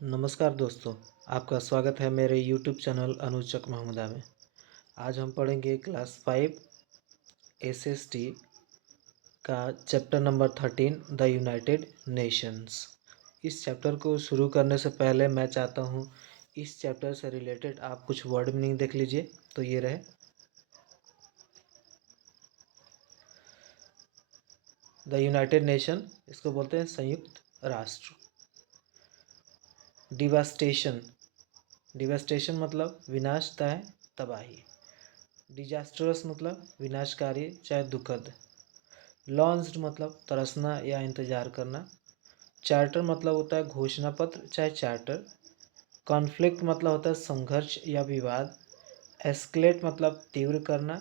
नमस्कार दोस्तों, आपका स्वागत है मेरे यूट्यूब चैनल अनुचक महमूदा में। आज हम पढ़ेंगे क्लास 5 एसएसटी का chapter number 13 the United Nations. इस चैप्टर को शुरू करने से पहले मैं चाहता हूँ इस चैप्टर से रिलेटेड आप कुछ वर्ड मीनिंग देख लीजिए। तो ये रहे द यूनाइटेड नेशन, इसको बोलते हैं संयुक्त राष्ट्र। डिवास्टेशन, डिवास्टेशन मतलब विनाशदायक, तबाही। डिजास्टरस मतलब विनाशकारी चाहे दुखद। लॉन्च्ड मतलब तरसना या इंतजार करना। चार्टर मतलब होता है घोषणा पत्र चाहे चार्टर। कॉन्फ्लिक्ट मतलब होता है संघर्ष या विवाद। एस्केलेट मतलब तीव्र करना।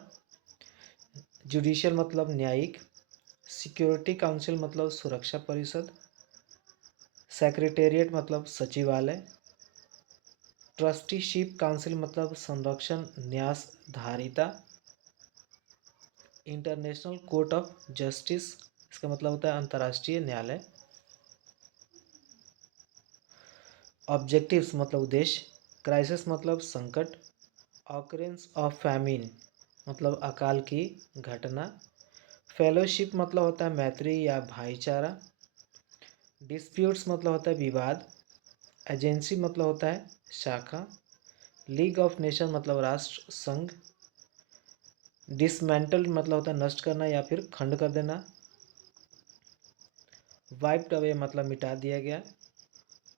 जुडिशियल मतलब न्यायिक। सिक्योरिटी काउंसिल मतलब सुरक्षा परिषद। सेक्रेटेरिएट मतलब सचिवालय। ट्रस्टीशिप काउंसिल मतलब संरक्षण न्यास धारिता। इंटरनेशनल कोर्ट ऑफ जस्टिस, इसका मतलब होता है अंतर्राष्ट्रीय न्यायालय। ऑब्जेक्टिव्स मतलब उद्देश्य। क्राइसिस मतलब संकट। ऑकरेंस ऑफ फैमिन मतलब अकाल की घटना। फेलोशिप मतलब होता है मैत्री या भाईचारा। डिस्प्यूट्स मतलब होता है विवाद। एजेंसी मतलब होता है शाखा। लीग ऑफ नेशन मतलब राष्ट्र संघ। डिसमेंटल मतलब होता है नष्ट करना या फिर खंड कर देना। वाइप्ड अवे मतलब मिटा दिया गया।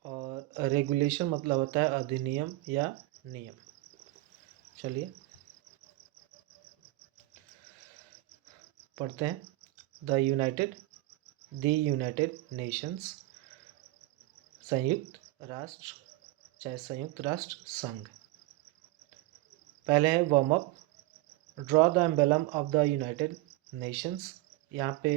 और रेगुलेशन मतलब होता है अधिनियम या नियम। चलिए पढ़ते हैं। द यूनाइटेड नेशंस, संयुक्त राष्ट्र चाहे संयुक्त राष्ट्र संघ। पहले है warm up. Draw the emblem of the United Nations. यहाँ पे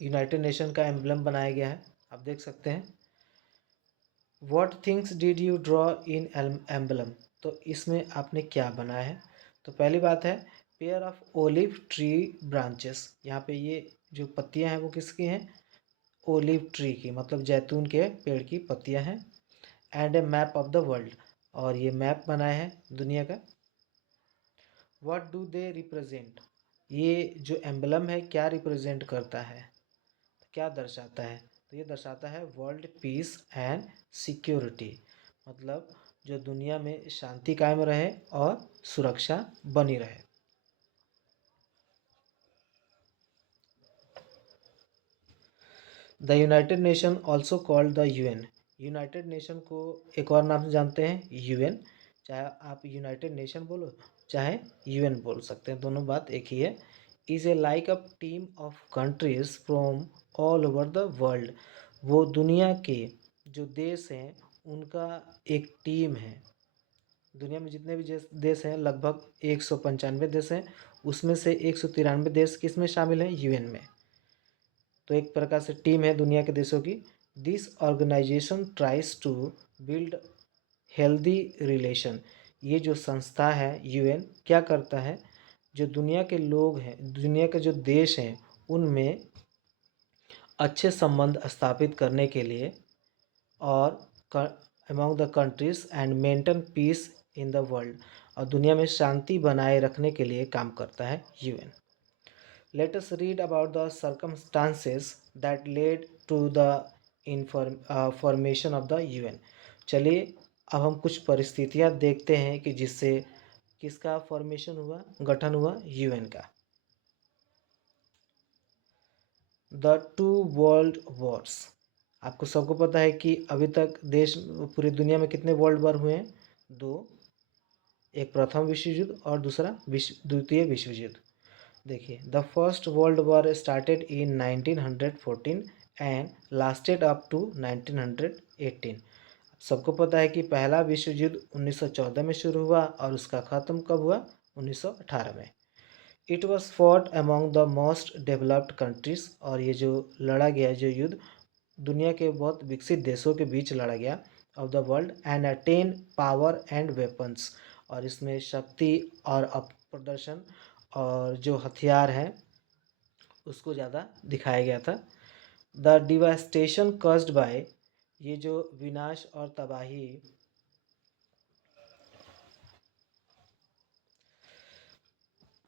यूनाइटेड नेशन का एम्बलम बनाया गया है, आप देख सकते हैं। What things did you draw in emblem, तो इसमें आपने क्या बनाया है। तो पहली बात है pair of olive tree branches. यहाँ पे ये जो पत्तियां हैं वो किसकी हैं, ओलिव ट्री की, मतलब जैतून के पेड़ की पत्तियां हैं। And A map of the world, और ये मैप बनाया है दुनिया का। व्हाट डू दे रिप्रेजेंट, ये जो एम्बलम है क्या रिप्रेजेंट करता है, क्या दर्शाता है। तो ये दर्शाता है वर्ल्ड पीस एंड सिक्योरिटी, मतलब जो दुनिया में शांति कायम रहे और सुरक्षा बनी रहे। The United nation also called the UN, United Nation को एक और नाम से जानते हैं यूएन। चाहे आप यूनाइटेड नेशन बोलो चाहे यूएन बोल सकते हैं, दोनों बात एक ही है। Is a like a team of countries from all over the world, वो दुनिया के जो देश हैं उनका एक टीम है। दुनिया में जितने भी देश हैं लगभग 195 देश हैं, उसमें से 193 देश किस में शामिल हैं, यूएन में। तो एक प्रकार से टीम है दुनिया के देशों की। This organisation tries to build healthy relation, ये जो संस्था है यूएन क्या करता है, जो दुनिया के लोग हैं, दुनिया के जो देश हैं उनमें अच्छे संबंध स्थापित करने के लिए, और among the countries and maintain piece in the world, और दुनिया में शांति बनाए रखने के लिए काम करता है UN. Let us read about the circumstances that led to the formation of the UN। चलिए अब हम कुछ परिस्थितियां देखते हैं कि जिससे किसका फॉर्मेशन हुआ, गठन हुआ यूएन का। द टू वर्ल्ड वॉर्स, आपको सबको पता है कि अभी तक देश पूरी दुनिया में कितने वर्ल्ड वॉर हुए हैं, दो। एक प्रथम विश्व युद्ध और दूसरा द्वितीय विश्व युद्ध। देखिए the first world war started in 1914 and lasted up to 1918। सबको पता है कि पहला विश्व युद्ध 1914 में शुरू हुआ और उसका ख़त्म कब हुआ, 1918 में। It was fought among the most developed countries, और ये जो लड़ा गया जो युद्ध दुनिया के बहुत विकसित देशों के बीच लड़ा गया of the world, and attain power and weapons, और इसमें शक्ति और प्रदर्शन और जो हथियार हैं उसको ज़्यादा दिखाया गया था। द डिवास्टेशन कॉज्ड बाय, ये जो विनाश और तबाही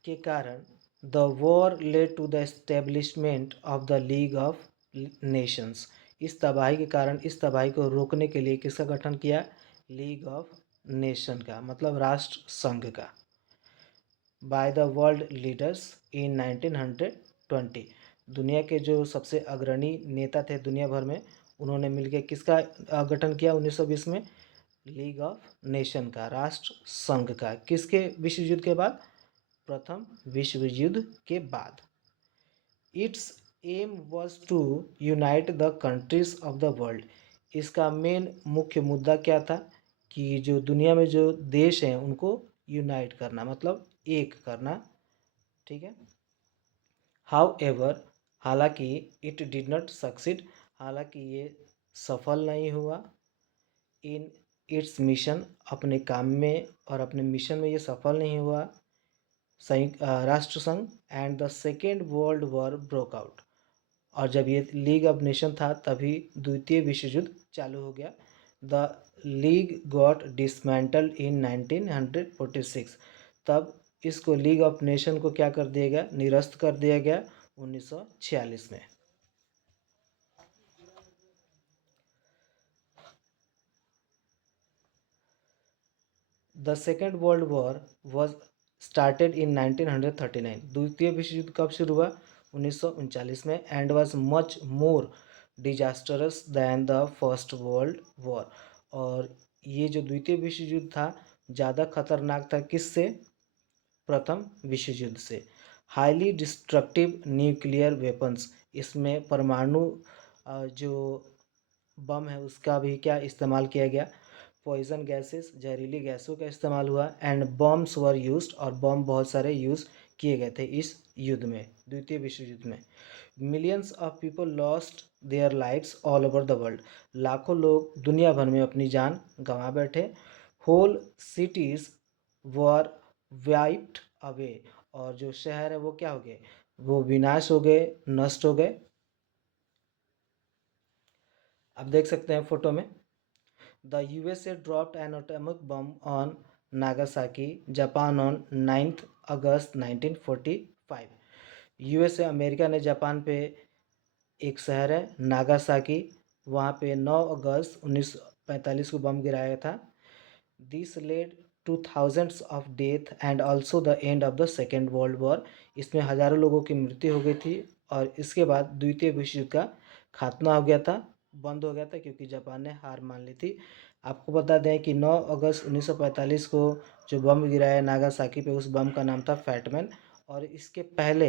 के कारण, the war led to the establishment of the League of Nations, इस तबाही के कारण, इस तबाही को रोकने के लिए किसका गठन किया? लीग ऑफ नेशन का, मतलब राष्ट्र संघ का। By the world leaders in 1920, दुनिया के जो सबसे अग्रणी नेता थे दुनिया भर में, उन्होंने मिलकर किसका गठन किया 1920 में? लीग ऑफ नेशन का, राष्ट्र संघ का। किसके विश्व युद्ध के बाद? प्रथम विश्व युद्ध के बाद। Its aim was to unite the countries of the world, इसका मेन मुख्य मुद्दा क्या था? कि जो दुनिया में जो देश हैं उनको यूनाइट करना, मतलब एक करना, ठीक है। हाउ एवर, हालांकि, इट डिड नॉट सक्सीड, हालांकि ये सफल नहीं हुआ। इन इट्स मिशन, अपने काम में और अपने मिशन में ये सफल नहीं हुआ, संयुक्त राष्ट्र संघ। And the second world war broke out, और जब ये लीग ऑफ नेशन था तभी द्वितीय विश्व युद्ध चालू हो गया। द लीग गॉट डिसमेंटल्ड इन 1946, तब इसको लीग ऑफ नेशन को क्या कर दिया गया? निरस्त कर दिया गया 1946 में। The second world war was started in 1939, द्वितीय विश्व युद्ध कब शुरू हुआ? 1939 में। And was much more disastrous than the first world war, और ये जो द्वितीय विश्व युद्ध था ज़्यादा खतरनाक था किससे? प्रथम विश्व युद्ध से। हाईली डिस्ट्रक्टिव न्यूक्लियर वेपन्स, इसमें परमाणु जो बम है उसका भी क्या इस्तेमाल किया गया? पॉइजन गैसेस, जहरीली गैसों का इस्तेमाल हुआ। एंड बॉम्ब्स वर यूज्ड, और बम बहुत सारे यूज़ किए गए थे इस युद्ध में, द्वितीय विश्व युद्ध में। Millions of people lost their lives all over the world, लाखों लोग दुनिया भर में अपनी जान गंवा बैठे। होल सिटीज़ वर वाइप्ड अवे, और जो शहर है वो क्या हो गए? वो विनाश हो गए, नष्ट हो गए। आप देख सकते हैं फोटो में, the USA dropped N atomic bomb on Nagasaki Japan on 9 August 1945, USA America ने जापान पे, एक शहर है नागासाकी, वहाँ पे 9 अगस्त 1945 को बम गिराया था। This led two thousands of death and also the end of the second world war, इसमें हज़ारों लोगों की मृत्यु हो गई थी, और इसके बाद द्वितीय विश्व युद्ध का खात्मा हो गया था, बंद हो गया था, क्योंकि जापान ने हार मान ली थी। आपको बता दें कि 9 अगस्त 1945 को जो बम गिराया नागासाकी पे, उस बम का नाम था फैटमैन, और इसके पहले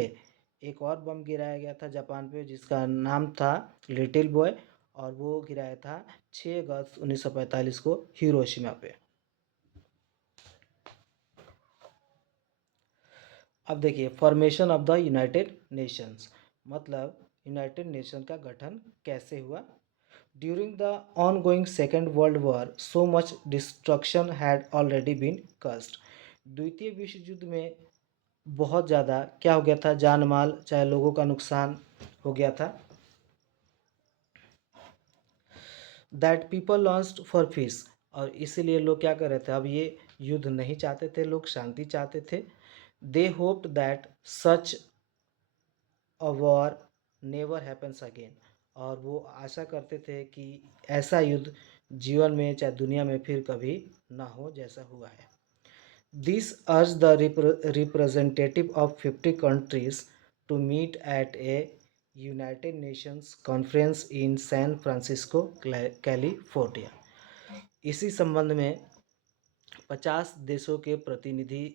एक और बम गिराया गया था जापान पे जिसका नाम था लिटिल बॉय, और वो गिराया था 6 अगस्त 1945 को हिरोशिमा पे। अब देखिए, formation of the United Nations, मतलब यूनाइटेड नेशन का गठन कैसे हुआ? During the ongoing second world war so much destruction had already been caused, द्वितीय विश्व युद्ध में बहुत ज़्यादा क्या हो गया था? जान माल चाहे लोगों का नुकसान हो गया था। दैट पीपल लॉन्स्ट फॉर पीस, और इसीलिए लोग क्या कर रहे थे? अब ये युद्ध नहीं चाहते थे, लोग शांति चाहते थे। They hoped that such a war never happens again, और वो आशा करते थे कि ऐसा युद्ध जीवन में चाहे दुनिया में फिर कभी ना हो जैसा हुआ है। This urge the representative of 50 countries to meet at a United Nations conference in San Francisco California, इसी संबंध में 50 देशों के प्रतिनिधि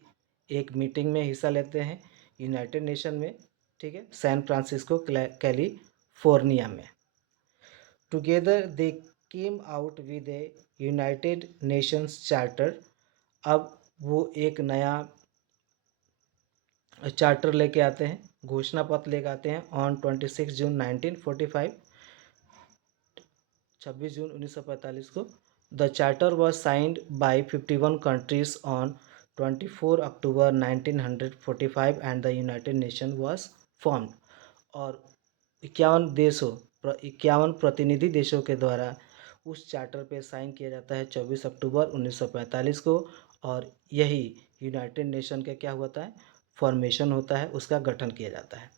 एक मीटिंग में हिस्सा लेते हैं यूनाइटेड नेशन में, ठीक है, सैन फ्रांसिस्को कैलिफोर्निया में। Together they came out with A United Nations charter, अब वो एक नया चार्टर लेके आते हैं, घोषणा पत्र लेके आते हैं ऑन 26 जून 1945, 26 जून 1945 को। The charter was signed by 51 countries on 24 October 1945 and the United Nation was formed, और 51 देशों 51 प्रतिनिधि देशों के द्वारा उस चार्टर पे साइन किया जाता है 24 अक्टूबर 1945 को। और यही यूनाइटेड नेशन का क्या होता है, फॉर्मेशन होता है, उसका गठन किया जाता है।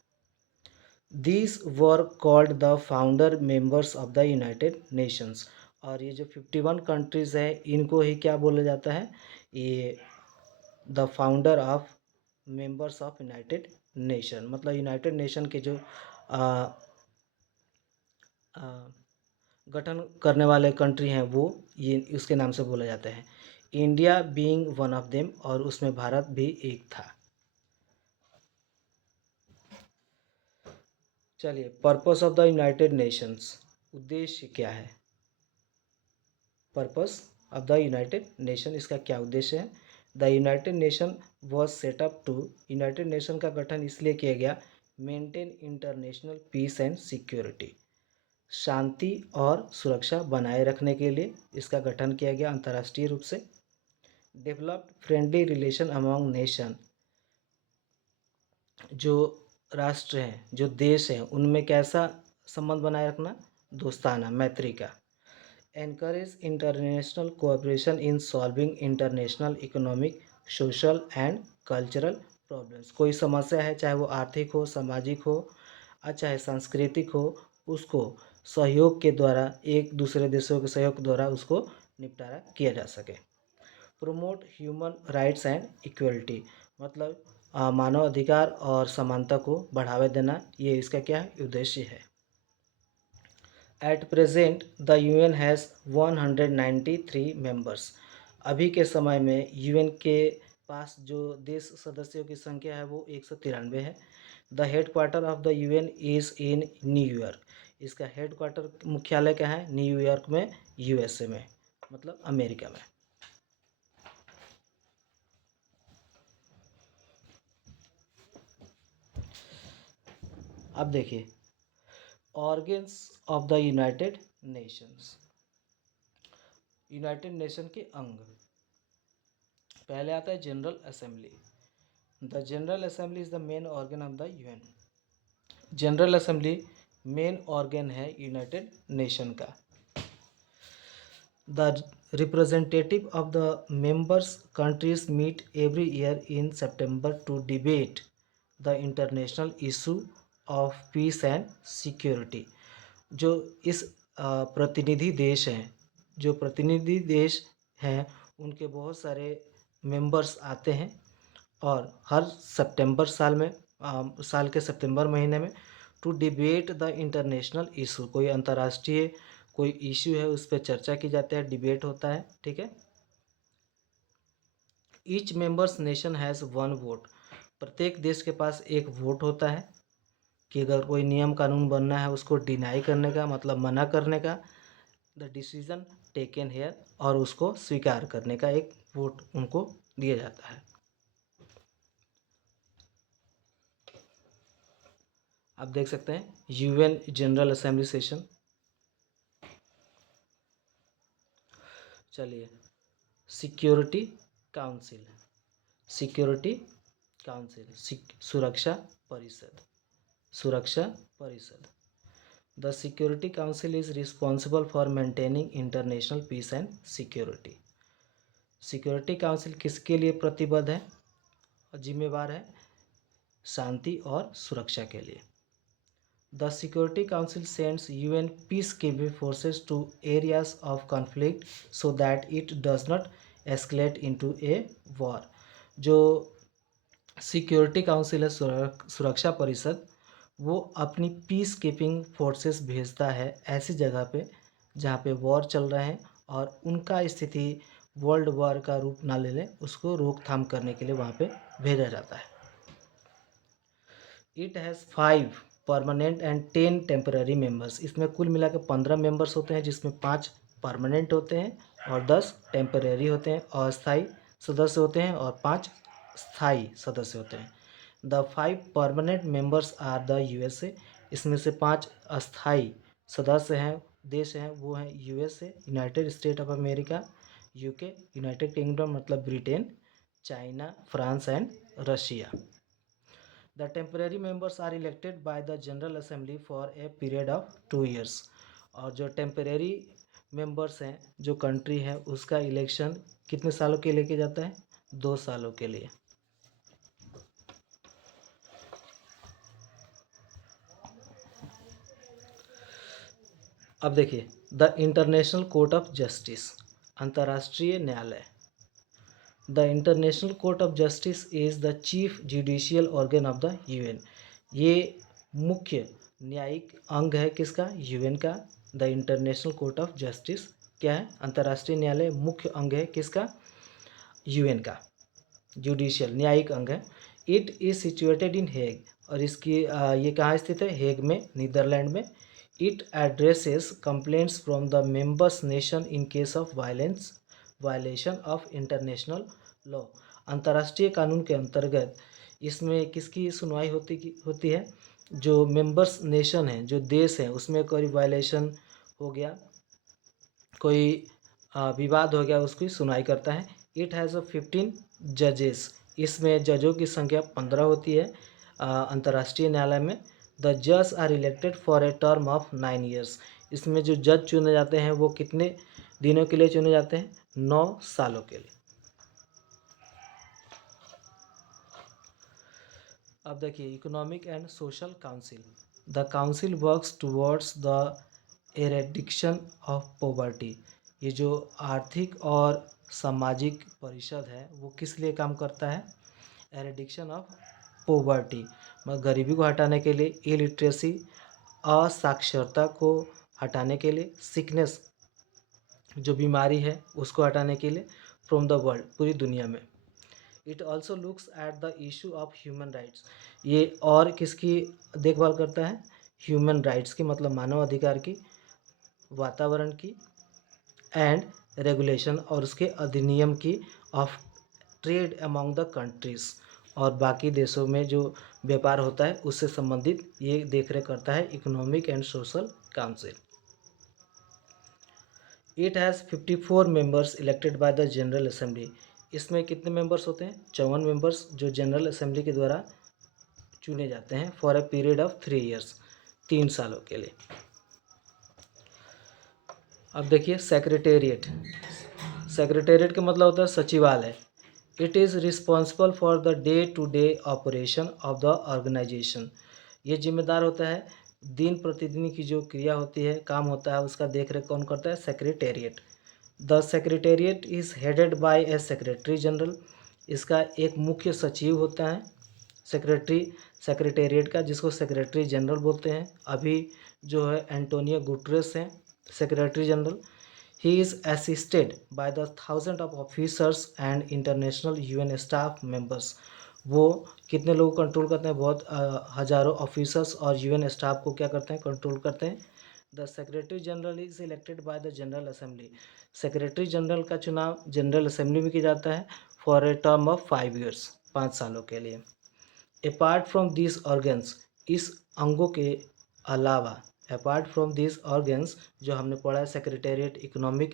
These were called the founder members of the United Nations। और ये जो 51 कंट्रीज है इनको ही क्या बोला जाता है, ये the founder of members of United nation, मतलब यूनाइटेड नेशन के जो आ, आ, गठन करने वाले कंट्री हैं वो ये उसके नाम से बोला जाता है। India being one of them, और उसमें भारत भी एक था। चलिए, purpose of the United Nations, उद्देश्य क्या है, purpose of the United Nation, इसका क्या उद्देश्य है। The United Nation was set up to, United Nation का गठन इसलिए किया गया, maintain international peace and security, शांति और सुरक्षा बनाए रखने के लिए इसका गठन किया गया अंतर्राष्ट्रीय रूप से। Develop friendly relation among nation, जो राष्ट्र हैं, जो देश हैं, उनमें कैसा संबंध बनाए रखना, दोस्ताना, मैत्री का। Encourage international cooperation in solving international economic, social and cultural problems. कोई समस्या है, चाहे वो आर्थिक हो, सामाजिक हो, चाहे सांस्कृतिक हो, उसको सहयोग के द्वारा, एक दूसरे देशों के सहयोग द्वारा उसको निपटारा किया जा सके। Promote human rights and equality, मतलब मानव अधिकार और समानता को बढ़ावा देना, ये इसका क्या है, उद्देश्य है। At present the UN has 193 members. अभी के समय में यूएन के पास जो देश सदस्यों की संख्या है वो 193 है। The head quarter of the UN is in New York. इसका हेड क्वार्टर, मुख्यालय क्या है, न्यूयॉर्क में, यूएसए में, मतलब अमेरिका में। अब देखिए, organs of the United Nations, United Nation के अंग। पहले आता है general assembly. The general assembly is the main organ of the UN. General assembly main organ है यूनाइटेड नेशन का। The representative of the members countries meet every year in September to debate the international issue of peace and security. जो इस प्रतिनिधि देश हैं, जो प्रतिनिधि देश हैं, उनके बहुत सारे मेंबर्स आते हैं और हर सितंबर साल में, साल के सितंबर महीने में, to debate the international issue, कोई अंतर्राष्ट्रीय कोई इशू है उस पर चर्चा की जाती है, डिबेट होता है, ठीक है। Each members nation has one vote. प्रत्येक देश के पास एक वोट होता है कि अगर कोई नियम कानून बनना है उसको डिनाई करने का, मतलब मना करने का, द डिसीजन टेकन हेयर, और उसको स्वीकार करने का एक वोट उनको दिया जाता है। आप देख सकते हैं यूएन जनरल असेंबली सेशन। चलिए, सिक्योरिटी काउंसिल, सिक्योरिटी काउंसिल, सुरक्षा परिषद, सुरक्षा परिषद। The security council is responsible for maintaining international peace and security. Security council किसके लिए प्रतिबद्ध है और जिम्मेवार है, शांति और सुरक्षा के लिए। The security council sends UN peace keeping forces to areas of conflict so that it does not escalate into a war. जो सिक्योरिटी काउंसिल है, सुरक्षा परिषद, वो अपनी पीस कीपिंग फोर्सेस भेजता है ऐसी जगह पे जहाँ पे वॉर चल रहे हैं, और उनका स्थिति वर्ल्ड वॉर का रूप ना ले लें, उसको रोकथाम करने के लिए वहाँ पे भेजा जाता है। It has 5 permanent and 10 temporary members. इसमें कुल मिला के 15 मेंबर्स होते हैं, जिसमें 5 परमानेंट होते हैं और 10 टेम्पररी होते हैं, अस्थायी सदस्य होते हैं, और 5 स्थायी सदस्य होते हैं। The 5 permanent members are the USA. इसमें से 5 अस्थायी सदस्य हैं, देश हैं, वो हैं USA, United State of America, UK, United Kingdom मतलब Britain, China, France and Russia. The temporary members are elected by the general assembly for a period of 2 years। और जो टेम्परेरी मेंबर्स हैं, जो कंट्री है, उसका इलेक्शन कितने सालों के लिए किया जाता है? 2 सालों के लिए। अब देखिए, the international court of justice, अंतर्राष्ट्रीय न्यायालय। The international court of justice is the chief judicial organ of the UN. ये मुख्य न्यायिक अंग है किसका? यूएन का। The international court of justice क्या है? अंतर्राष्ट्रीय न्यायालय मुख्य अंग है किसका? यूएन का। जुडिशियल न्यायिक अंग है। It is situated in Hague, और इसकी ये कहाँ स्थित है? हेग में, नीदरलैंड में। It addresses complaints from the members nation in case of violation of international law. अंतर्राष्ट्रीय कानून के अंतर्गत इसमें किसकी सुनवाई होती है? जो मेंबर्स नेशन हैं, जो देश हैं, उसमें कोई वायलेशन हो गया, कोई विवाद हो गया, उसकी सुनवाई करता है। इट हैज़ 15 जजेस। इसमें जजों की संख्या 15 होती है अंतर्राष्ट्रीय न्यायालय में। द जज are elected for a term of 9 years। इसमें जो जज चुने जाते हैं वो कितने दिनों के लिए चुने जाते हैं? 9 सालों के लिए। अब देखिए, economic and social council. The council works towards the eradication of poverty. ये जो आर्थिक और सामाजिक परिषद है वो किस लिए काम करता है? एरेडिक्शन ऑफ पॉवर्टी, मतलब गरीबी को हटाने के लिए, इलिटरेसी असाक्षरता को हटाने के लिए, सिकनेस जो बीमारी है उसको हटाने के लिए, फ्रॉम द वर्ल्ड, पूरी दुनिया में। It also looks at the issue of human rights. ये और किसकी देखभाल करता है? ह्यूमन राइट्स की, मतलब मानव अधिकार की, वातावरण की, एंड रेगुलेशन, और उसके अधिनियम की, of trade among the countries, और बाकी देशों में जो व्यापार होता है उससे संबंधित ये देखरेख करता है economic and social council. It has 54 members elected by the general assembly. इसमें कितने मेंबर्स होते हैं? 54 मेंबर्स जो जनरल असेंबली के द्वारा चुने जाते हैं for a period of 3 years, 3 सालों के लिए। अब देखिए, सेक्रेटेरिएट। सेक्रेटेरिएट का मतलब होता है सचिवालय। It is responsible for the day to day operation of the organisation. ये जिम्मेदार होता है दिन प्रतिदिन की जो क्रिया होती है, काम होता है, उसका देखरेख कौन करता है? Secretariat. The secretariat is headed by A secretary general. इसका एक मुख्य सचिव होता है सेक्रेटेरिएट का, जिसको सेक्रेटरी जनरल बोलते हैं। अभी जो है एंटोनियो गुटरेस हैं secretary general. He is assisted by the thousand of officers and international UN staff members. वो कितने लोग कंट्रोल करते हैं? बहुत हजारों ऑफिसर्स और यूएन स्टाफ को क्या करते हैं? कंट्रोल करते हैं। The secretary general is elected by the general assembly. Secretary general का चुनाव जनरल असेंबली में किया जाता है for a term of 5 years, 5 सालों के लिए। अपार्ट फ्रॉम दिस ऑर्गन्स, इस अंगों के अलावा, अपार्ट फ्रॉम दिस ऑर्गन्स जो हमने पढ़ा है, secretariat, economic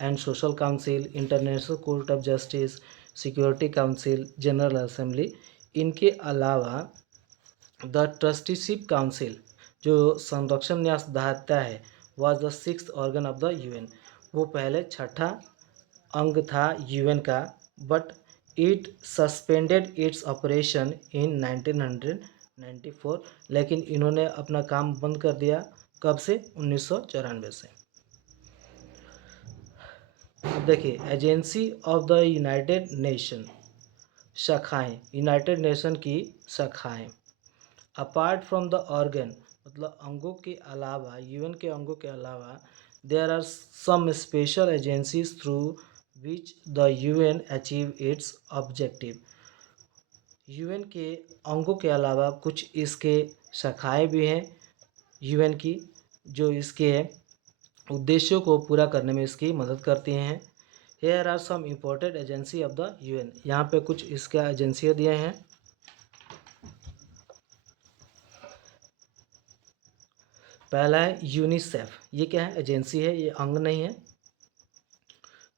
and social council, international court of justice, security council, general assembly, इनके अलावा द ट्रस्टीशिप काउंसिल जो संरक्षण न्यासदाता है, was the 6th organ of the UN. वो पहले 6ठा अंग था यूएन का, but it suspended its operation in 1994। लेकिन इन्होंने अपना काम बंद कर दिया, कब से? 1994 से। अब देखिए, agency of the United nation, शाखाएं, यूनाइटेड नेशन की शाखाएं। अपार्ट फ्रॉम द ऑर्गन, मतलब अंगों के अलावा, यूएन के अंगों के अलावा, there are some special agencies through which the UN achieve its objective. UN के अंगों के अलावा कुछ इसके शाखाएं भी हैं यूएन की, जो इसके उद्देश्यों को पूरा करने में इसकी मदद करती हैं। Here are some important agency of the UN. यहाँ पे कुछ इसका एजेंसियाँ दिए हैं। पहला है यूनिसेफ। ये क्या है? एजेंसी है, ये अंग नहीं है।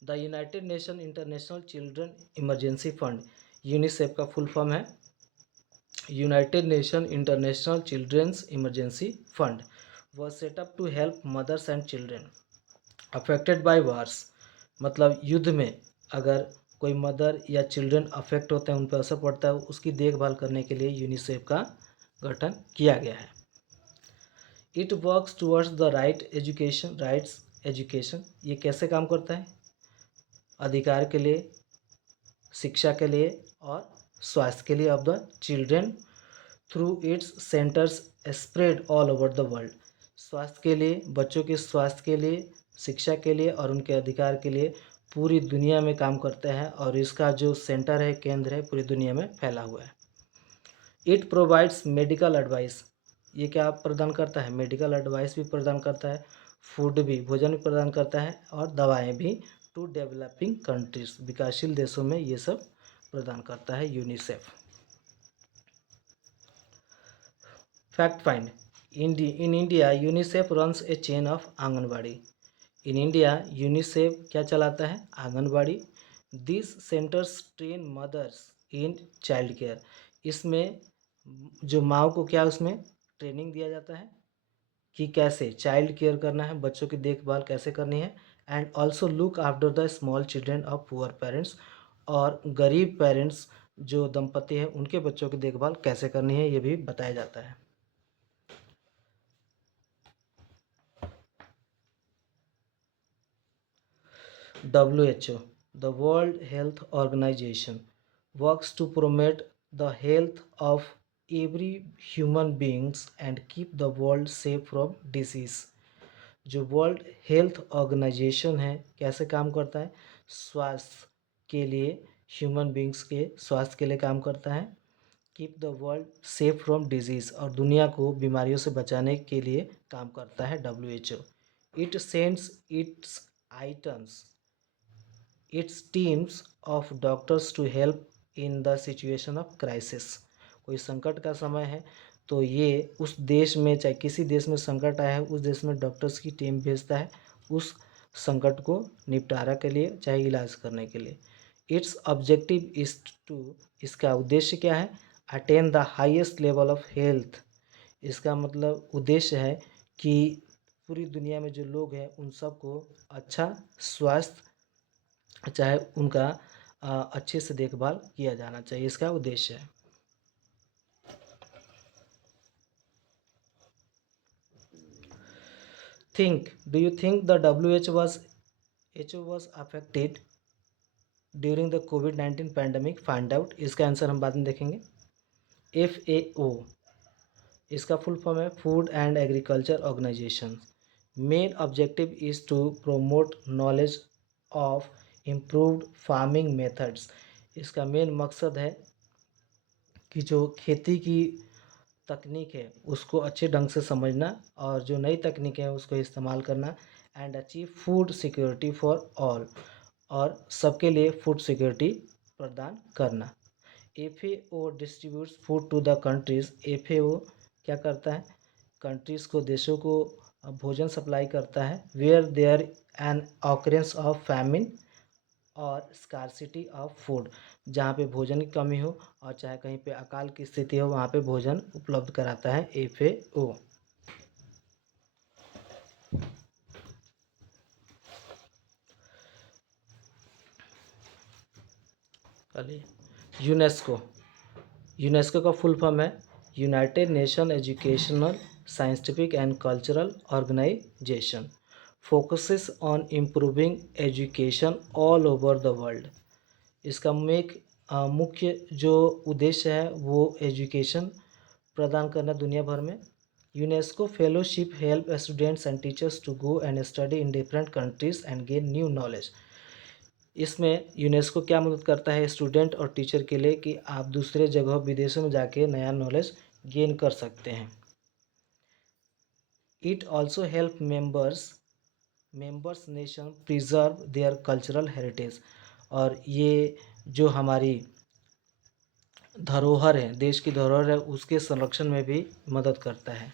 The United Nation International Children Emergency Fund, UNICEF का फुल फॉर्म है। United Nation International Children's Emergency Fund was set up to help mothers and children affected by wars। मतलब युद्ध में अगर कोई मदर या चिल्ड्रन अफेक्ट होते हैं, उन पर असर पड़ता है, उसकी देखभाल करने के लिए यूनिसेफ का गठन किया गया है। It works towards the rights education. ये कैसे काम करता है? अधिकार के लिए, शिक्षा के लिए और स्वास्थ्य के लिए of the children through it's centres spread all over the world. स्वास्थ्य के लिए, बच्चों के स्वास्थ्य के लिए, शिक्षा के लिए और उनके अधिकार के लिए पूरी दुनिया में काम करते हैं, और इसका जो सेंटर है, केंद्र है, पूरी दुनिया में फैला हुआ है। It provides medical advice. ये क्या प्रदान करता है? मेडिकल एडवाइस भी प्रदान करता है, फूड भी, भोजन भी प्रदान करता है, और दवाएं भी टू डेवलपिंग कंट्रीज, विकासशील देशों में ये सब प्रदान करता है UNICEF. Fact find. In India UNICEF runs a chain of anganwadi. In India UNICEF क्या चलाता है? Anganwadi. This centers train mother's in child care. इसमें जो माँ को क्या, उसमें ट्रेनिंग दिया जाता है कि कैसे चाइल्ड केयर करना है, बच्चों की देखभाल कैसे करनी है, and also look after the small children of poor parents. और गरीब पेरेंट्स जो दंपति है, उनके बच्चों की देखभाल कैसे करनी है, ये भी बताया जाता है। WHO, the World Health Organization, works to promote the health of every human beings and keep the world safe from disease। जो वर्ल्ड हेल्थ ऑर्गेनाइजेशन है, कैसे काम करता है? स्वास्थ्य के लिए, ह्यूमन बींग्स के स्वास्थ्य के लिए काम करता है। Keep the world safe from disease, और दुनिया को बीमारियों से बचाने के लिए काम करता है WHO। It sends its teams of doctors to help in the situation of crisis. कोई संकट का समय है तो ये उस देश में, चाहे किसी देश में संकट आया है, उस देश में डॉक्टर्स की टीम भेजता है उस संकट को निपटारा के लिए, चाहे इलाज करने के लिए। इट्स ऑब्जेक्टिव इज टू, इसका उद्देश्य क्या है? Attain the highest level of health. इसका मतलब उद्देश्य है कि पूरी दुनिया में जो लोग हैं, उन सबको अच्छा स्वास्थ्य, चाहे उनका अच्छे से देखभाल किया जाना चाहिए, इसका उद्देश्य है। Do you think the WHO was affected during the कोविड-19 पैंडमिक? Find out. इसका आंसर हम बाद में देखेंगे। FAO, इसका फुल फॉर्म है food and agriculture organisation. Main objective is to promote knowledge of improved farming methods. इसका मेन मकसद है कि जो खेती की तकनीक है उसको अच्छे ढंग से समझना, और जो नई तकनीक है उसको इस्तेमाल करना, and achieve food security for all, और सबके लिए फूड सिक्योरिटी प्रदान करना। FAO distributes food to the countries. FAO क्या करता है? कंट्रीज़ को, देशों को भोजन सप्लाई करता है। Where there an occurrence of famine और स्कार्सिटी ऑफ फूड, जहाँ पे भोजन की कमी हो और चाहे कहीं पे अकाल की स्थिति हो, वहाँ पे भोजन उपलब्ध कराता है FAO। यूनेस्को। यूनेस्को का फुल फॉर्म है United Nation educational, scientific and cultural organisation, focuses on improving education all over the world. इसका मुख्य जो उद्देश्य है वो एजुकेशन प्रदान करना दुनिया भर में। UNESCO fellowship help students and teachers to go and study in different countries and gain new knowledge. इसमें यूनेस्को क्या मदद करता है स्टूडेंट और टीचर के लिए कि आप दूसरे जगह, विदेशों में जाके नया नॉलेज गेन कर सकते हैं। It also help members nation preserve there cultural heritage, और ये जो हमारी धरोहर है, देश की धरोहर है, उसके संरक्षण में भी मदद करता है।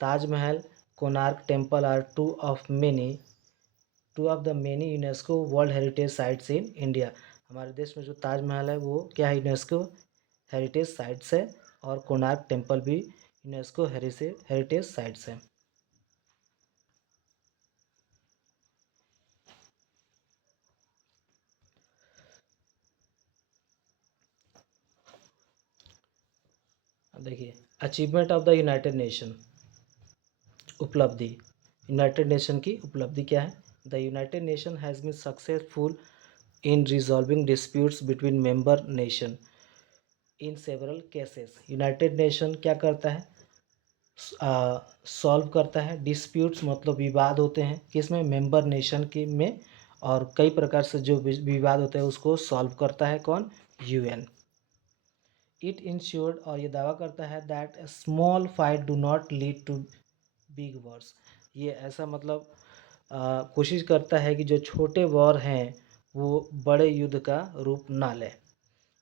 Taj Mahal, Konark temple are two of the many UNESCO world heritage sites in India. हमारे देश में जो ताजमहल है वो क्या है? यूनेस्को हेरिटेज साइट्स है, और कोणार्क टेम्पल भी यूनेस्को हेरिटेज साइट्स हैं। देखिए, achievement of the United Nation, उपलब्धि, यूनाइटेड नेशन की उपलब्धि क्या है? The United Nation has been successful in resolving disputes between member nation in several cases. United Nation क्या करता है? सॉल्व करता है डिस्प्यूट्स, मतलब विवाद होते हैं किसमें? मेंबर नेशन के में, और कई प्रकार से जो विवाद होते हैं उसको सॉल्व करता है कौन? यूएन। इट इंश्योर्ड, और ये दावा करता है that small fight do not lead to big wars. ये ऐसा मतलब कोशिश करता है कि जो छोटे वॉर हैं वो बड़े युद्ध का रूप ना लें।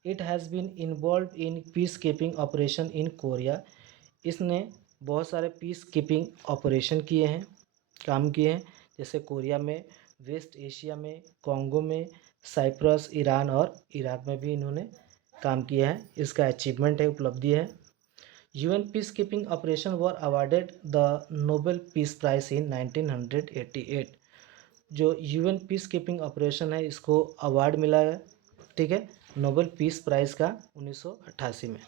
It has been involve in peace keeping operation in Korea. इसने बहुत सारे पीस कीपिंग ऑपरेशन किए हैं, काम किए हैं, जैसे कोरिया में, वेस्ट एशिया में, कॉन्गो में, साइप्रस, ईरान और इराक में भी इन्होंने काम किया है। इसका अचीवमेंट है, उपलब्धि है। UN piece keeping operation were awarded the Nobel peace prize in 1988। जो यूएन पीस कीपिंग ऑपरेशन है इसको अवार्ड मिला है, ठीक है, नोबेल पीस प्राइज़ का 1988 में।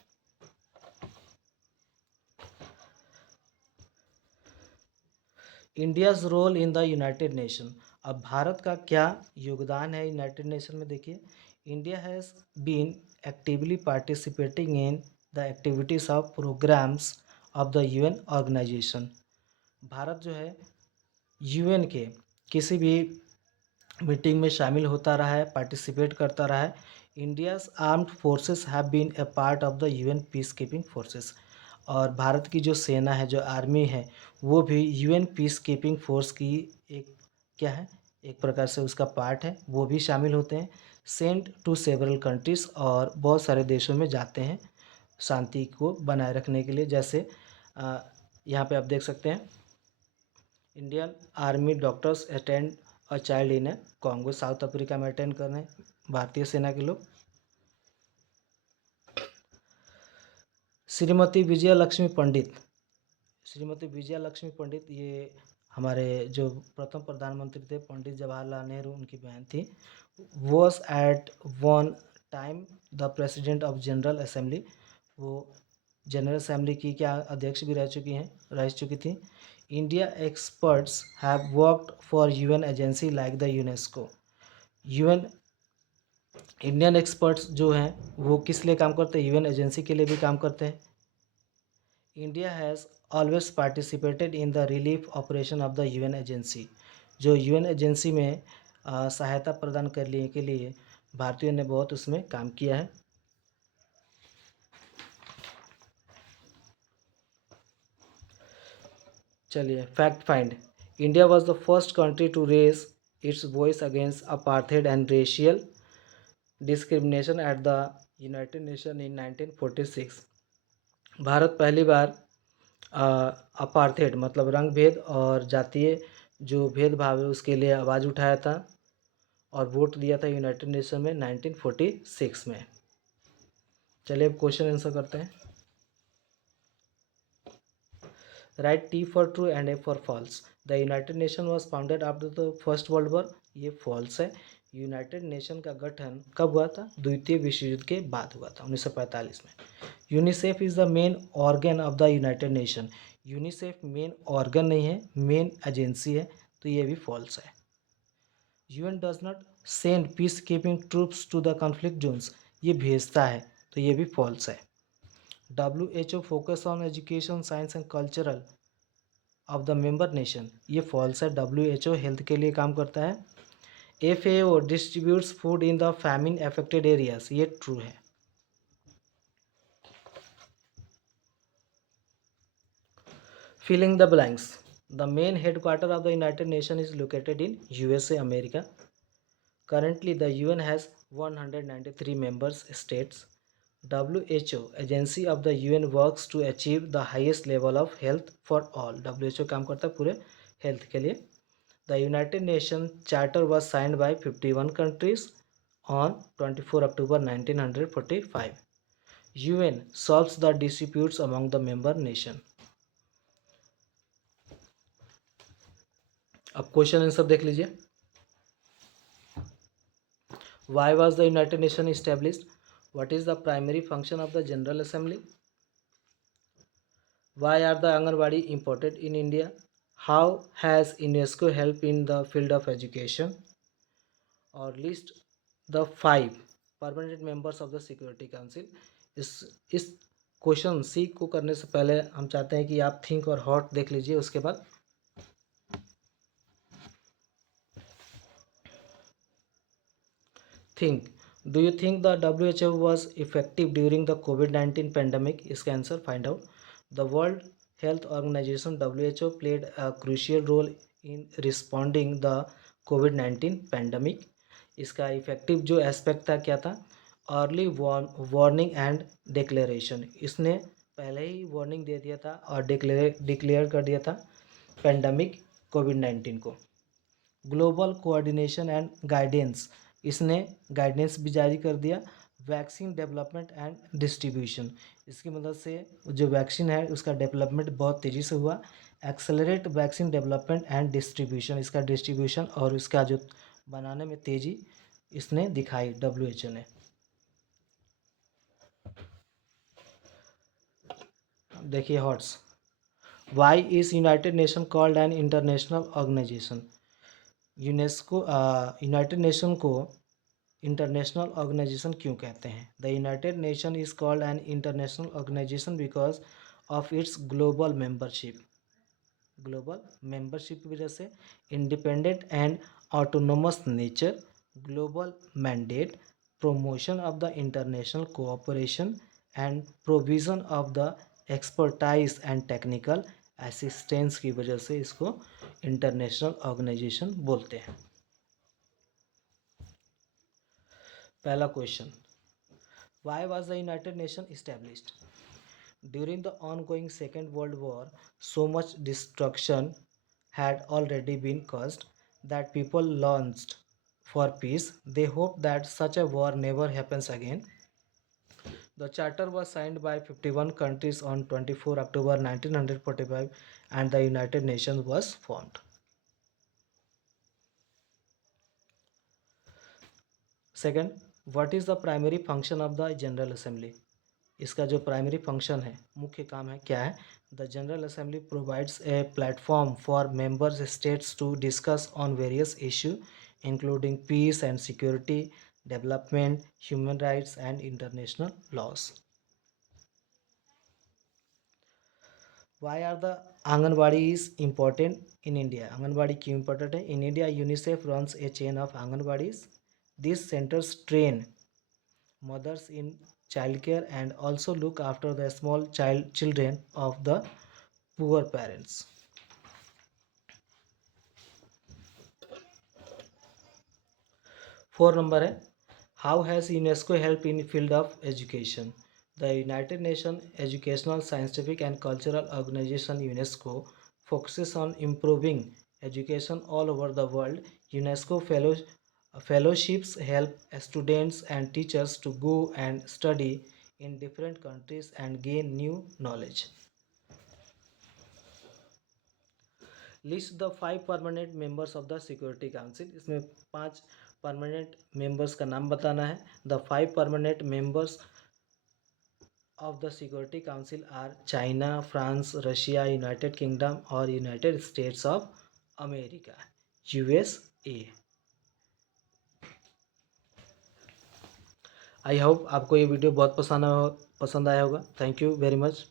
India's role in the United Nation, अब भारत का क्या योगदान है यूनाइटेड नेशन में? देखिए, India has been actively participating in the activities of programs of the UN organisation. Bharat जो है यूएन के किसी भी मीटिंग में शामिल होता रहा है, पार्टिसिपेट करता रहा है। India's armed forces have been a part of the UN peace keeping forces, और भारत की जो सेना है, जो आर्मी है, वो भी यूएन पीस कीपिंग फोर्स की एक क्या है, एक प्रकार से उसका पार्ट है, वो भी शामिल होते हैं। सेंट टू सेवरल कंट्रीज़, और बहुत सारे देशों में जाते हैं शांति को बनाए रखने के लिए। जैसे यहाँ पे आप देख सकते हैं, Indian army doctors attend a child in Congo, south Africa में अटेंड कर रहे हैं भारतीय सेना के लोग। श्रीमती विजया लक्ष्मी पंडित, श्रीमती विजया लक्ष्मी पंडित, ये हमारे जो प्रथम प्रधानमंत्री थे पंडित जवाहरलाल नेहरू, उनकी बहन थी। Was at one time the president of general assembly, वो जनरल असेंबली की क्या अध्यक्ष भी रह चुकी थी। India experts have worked for UN agency like the UNESCO. UN Indian experts जो हैं वो किस लिए काम करते हैं? यूएन एजेंसी के लिए भी काम करते हैं। India has always participated in the relief operation of the UN agency. जो यूएन एजेंसी में सहायता प्रदान करने के लिए भारतीयों ने बहुत उसमें काम किया है। चलिए, fact find, India was the first country to raise its voice against apartheid and racial discrimination at the United Nation in 1946। Bharat पहली बार अपार्थेड मतलब रंग भेद और जातीय जो भेदभाव है उसके लिए आवाज़ उठाया था और वोट दिया था यूनाइटेड नेशन में 1946 में। चलिए अब क्वेश्चन आंसर करते हैं। Write T for true and A for false. The United Nation was founded after the first world war, ये फॉल्स है। यूनाइटेड नेशन का गठन कब हुआ था? द्वितीय विश्व युद्ध के बाद हुआ था, 1945 में। UNICEF is the main organ of the United nation. UNICEF main organ नहीं है, मेन एजेंसी है, तो ये भी फॉल्स है। UN does not send peace keeping troops to the conflict zones, ये भेजता है, तो ये भी फॉल्स है। WHO focus on education, science and cultural of the member nation, ये फॉल्स है। WHO हेल्थ के लिए काम करता है। FAO distributes food in the famine affected areas, ये ट्रू है। Filling the blanks, the main headquarter of the United Nation is located in USA, America. Currently, the UN has 193 members states. WHO, agency of the UN, works to achieve the highest level of health for all. WHO काम करता है पूरे health के लिए। The United Nations Charter was signed by 51 countries on 24 October 1945. UN solves the disputes among the member nation. अब question answer देख लीजिए. Why was the United Nations established? What is the primary function of the General Assembly? Why are the Anganwadi important in India? How has UNESCO helped in the field of education? Or list the 5 permanent members of the Security Council. इस question सी को करने से पहले हम चाहते हैं कि आप थिंक और हॉट देख लीजिए. उसके बाद think. Do you think the WHO was effective during the COVID-19 pandemic? इसका answer find out. The World Health Organisation WHO played a crucial role in responding the COVID-19 pandemic. इसका effective जो aspect था क्या था? Early warning and declaration. इसने पहले ही warning दे दिया था और डिक्लेयर कर दिया था पेंडेमिक कोविड-19 को. Global coordination and guidance. इसने गाइडेंस भी जारी कर दिया. Vaccine development and distribution. इसकी मदद से जो वैक्सीन है उसका डेवलपमेंट बहुत तेज़ी से हुआ. Accelerate vaccine development and distribution. इसका डिस्ट्रीब्यूशन और इसका जो बनाने में तेज़ी इसने दिखाई WHO ने. देखिए HOTS. Why is United Nation called an international organisation? United Nation को इंटरनेशनल ऑर्गेनाइजेशन क्यों कहते हैं? The United Nation is called an international organisation because of its global membership की वजह से, independent and autonomous nature, global mandate, promotion of the international cooperation and provision of the expertise and technical assistance की वजह से इसको international organisation बोलते हैं. पहला question. Why was the United Nations established? During the ongoing Second World War, so much destruction had already been caused that people longed for peace. They hoped that such a war never happens again. The charter was signed by 51 countries on 24 October 1945 and the United Nations was formed. Second, what is the primary function of the General Assembly? इसका जो primary function है, मुख्य काम है, क्या है? The general assembly provides a platform for members states to discuss on various issue including peace and security, development, human rights and international laws. Why are the anganwadi is important in India? Anganwadi क्यों important है? In India UNICEF runs a chain of anganwadis. This centers train mothers in childcare and also look after the small children of the poor parents. 4 number है, how has UNESCO helped in field of education? The United Nations Educational, Scientific and Cultural Organization UNESCO focuses on improving education all over the world. UNESCO fellowships help students and teachers to go and study in different countries and gain new knowledge. List the 5 permanent members of the Security Council. इसमें 5 permanent members का नाम बताना है. The 5 permanent members of the Security Council are China, France, Russia, United Kingdom और United States of America, USA. I hope आपको ये video बहुत पसंद आया होगा. Thank you very much.